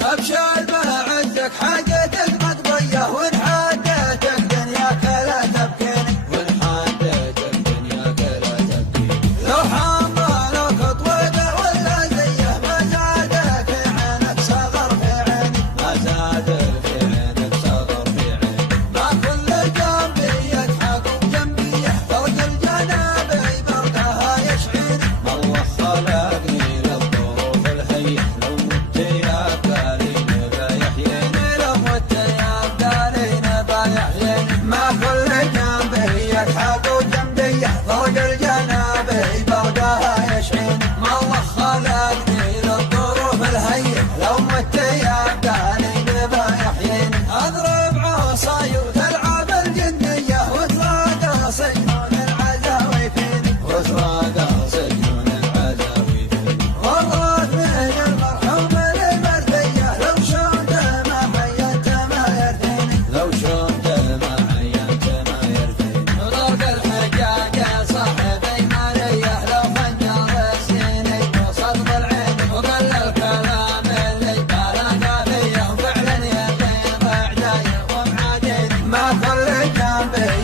ابشر بعزك حاجتك مقضيه وان حاجتك دنياك لا تبكيني وان حاجتك دنياك لا تبكيني لو حملك طويقه ولا زيه ما زادك عينك صغر في عيني ما زادك في عينك صغر في عيني ما كل جنبي يضحك وجنبي يحفظ الجنابي بردها يشعيني الله خلقني للظروف الهيئه لو مت يا ما كل جنبي يضحك وجنبي يحفظ الجنابي بردها يشعيني ما الله خلقني للظروف الهيئه لو مت يا بدالي بما يحييني اضرب عصاي وتلعب الجنيه وتراقى سجنون العزاوي فيني وتراقى سجنون العزاوي فيني وضرت من المرحوم المرثيه لو شلت ما حيت ما يرثيني لو شلت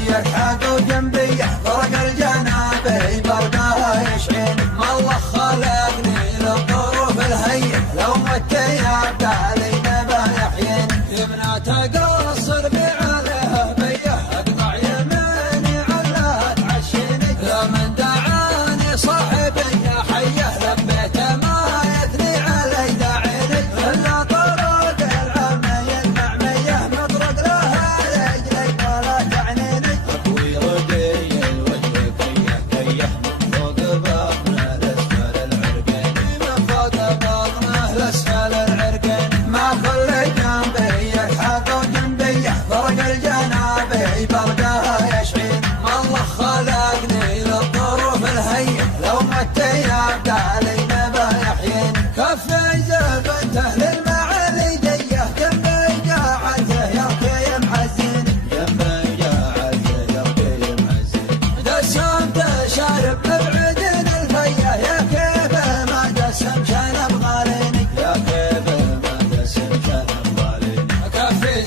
يضحك وجنبي يحفظ الجنابي بردها يشعيني ما الله خلقني للظروف الهيئه لو مت يا بدالي نبا يحييني يمنى تقصر بعليها بيه اقطع يميني علها تعشيني لمن دعاني صاحبي يا حيه لبيته ما يثني علي داعيني الا طرق العمي المعميه مطرق لها رجلي ولا تعنيني اسفل العرقين ما كل جنبي يضحك وجنبي يحفظ الجنابي بردها يشعيني ما الله خلقني للظروف الهيئه لو مت يا بدالي نبا يحييني كفي زبنته للمعالي ديه جنبي قاعته يركي محزيني جنبي قاعته يركي محزيني دسمت شارب مبعدين الفيه يا كيف ما دسم شنب غاليني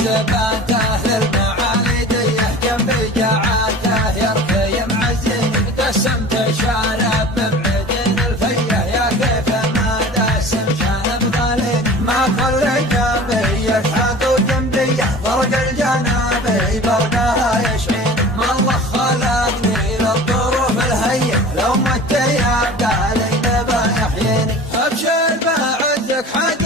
زبانته للمعالي ديه جنبي قاعته يركي معزيني دسمت شارب مبعدين الفيه يا كيف ما دسم شانب غاليني ما كل جنبي يضحك وجنبي يحفظ الجنابي بردها يشعيني ما الله خلقني للظروف الهيئه لو مت يا بدالي نبا يحييني ابشر بعزك حق